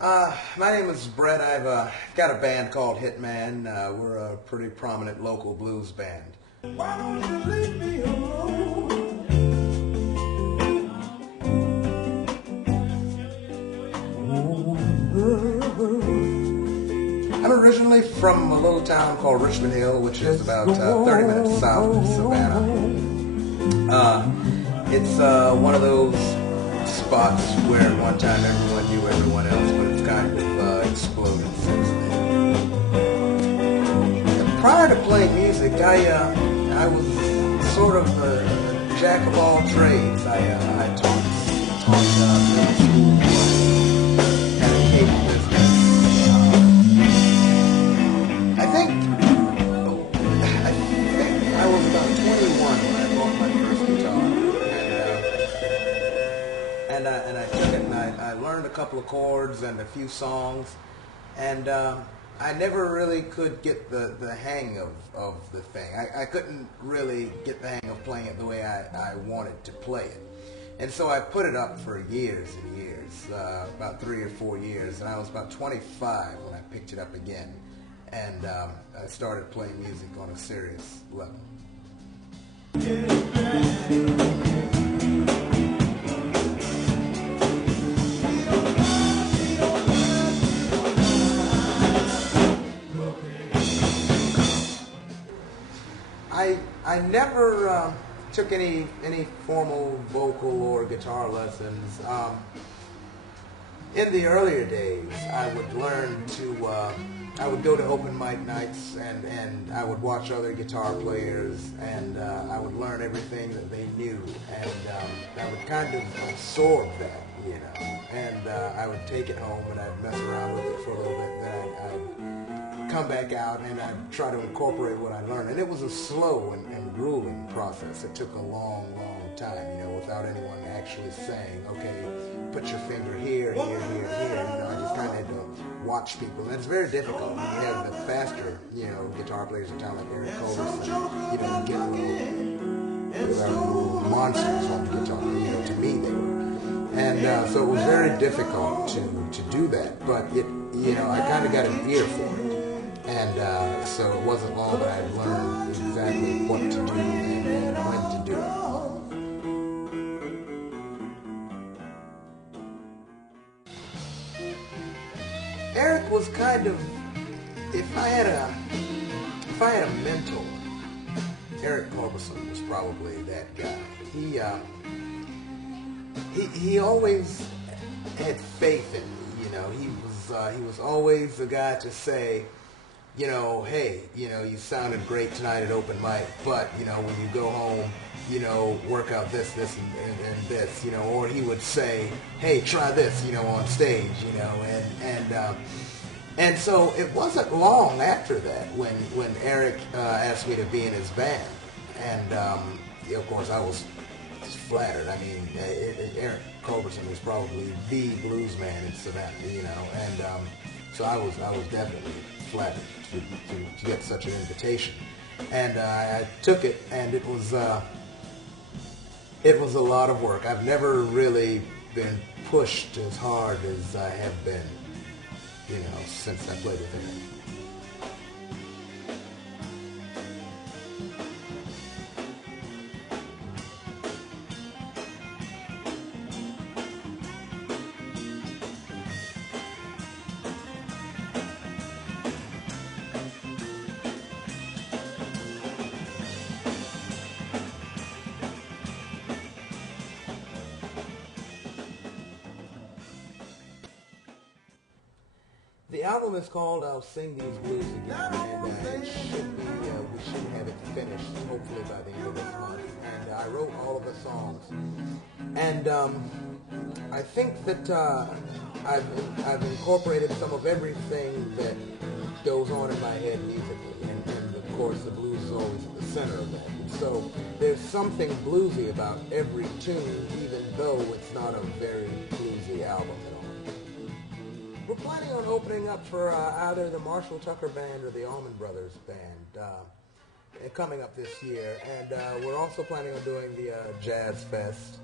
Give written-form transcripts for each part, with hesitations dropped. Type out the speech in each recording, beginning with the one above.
My name is Brett. I've got a band called Hitman. We're a pretty prominent local blues band. Why don't you leave me alone? I'm originally from a little town called Richmond Hill, which is about 30 minutes south of Savannah. It's one of those spots where at one time everyone knew everyone else, but it's kind of exploded since then. Prior to playing music, I was sort of a jack of all trades. I taught middle school, had a cable business. I think I was about 21 when I bought my first guitar. And I took it and I learned a couple of chords and a few songs, and I never really could get the hang of the thing. I couldn't really get the hang of playing it the way I wanted to play it. And so I put it up for years and years, about 3 or 4 years, and I was about 25 when I picked it up again, and I started playing music on a serious level. I never took any formal vocal or guitar lessons. In the earlier days, I would learn to, I would go to open mic nights and I would watch other guitar players, and I would learn everything that they knew, and I would kind of absorb that, you know, and I would take it home and I'd mess around with it for a little bit, then I'd come back out and I'd try to incorporate what I learned. And it was a slow and grueling process. It took a long, long time, you know, without anyone actually saying, okay, put your finger here, here, here, here. You know, I just kind of had to watch people. And it's very difficult when you have the faster, you know, guitar players in town like Eric Culberson. You know, you get little monsters on the guitar. You know, to me they were. And so it was very difficult to do that. But it, you know, I kind of got an ear for it. And so it wasn't long that I learned exactly what to do and when to do it. Eric was kind of, if I had a mentor, Eric Culberson was probably that guy. He always had faith in me. You know, he was always the guy to say, you know, hey, you know, you sounded great tonight at open mic, but, you know, when you go home, you know, work out this, and this, you know, or he would say, hey, try this, you know, on stage, you know, and so it wasn't long after that when Eric asked me to be in his band, and of course I was just flattered. I mean, Eric Culberson was probably the blues man in Savannah, you know, and so I was definitely flattered to get such an invitation, and I took it, and it was a lot of work. I've never really been pushed as hard as I have been, you know, since I played with him. The album is called I'll Sing These Blues Again, and it should be, we should have it finished hopefully by the end of this month. And I wrote all of the songs, and I think that I've incorporated some of everything that goes on in my head musically, and of course the blues is always at the center of that. And so there's something bluesy about every tune, even though it's not a very bluesy album at all. We're planning on opening up for either the Marshall Tucker Band or the Allman Brothers Band coming up this year, and we're also planning on doing the Jazz Fest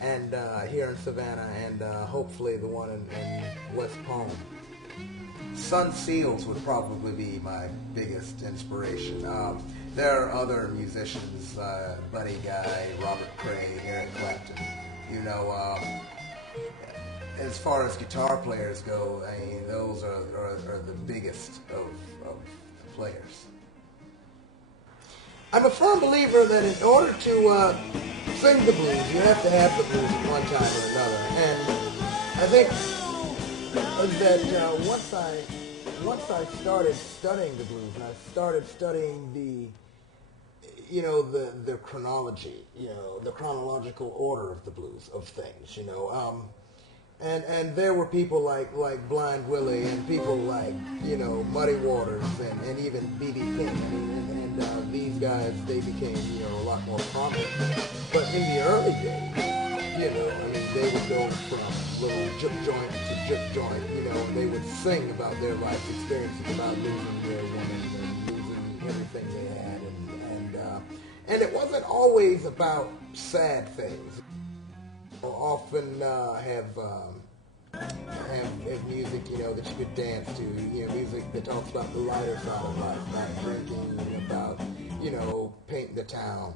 and here in Savannah, and hopefully the one in West Palm. Sun Seals would probably be my biggest inspiration. There are other musicians, Buddy Guy, Robert Cray, Eric Clapton. You know, as far as guitar players go, I mean, those are the biggest of players. I'm a firm believer that in order to sing the blues, you have to have the blues at one time or another. And I think that once I started studying the blues, and I started studying the chronology, the chronological order of the blues of things, and there were people like Blind Willie and people like Muddy Waters and even B.B. King, and these guys, they became a lot more prominent. But in the early days, they would go from little juke joint to juke joint, and they would sing about their life experiences, about losing their woman and losing everything they had, and it wasn't always about sad things. Often have music, that you could dance to, music that talks about the lighter side of life, about drinking, about, painting the town,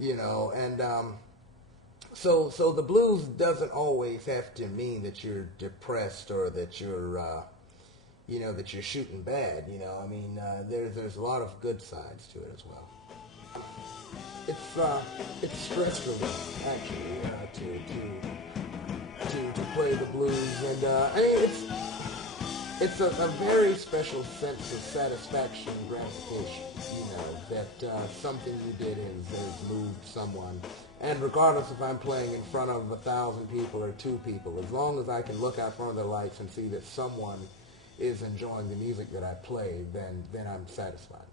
and so the blues doesn't always have to mean that you're depressed or that you're, that you're shooting bad, there's a lot of good sides to it as well. It's stress relief, actually, to play the blues, and it's a very special sense of satisfaction and gratification, that something you did has moved someone. And regardless if I'm playing in front of 1,000 people or 2 people, as long as I can look out front of the lights and see that someone is enjoying the music that I play, then I'm satisfied.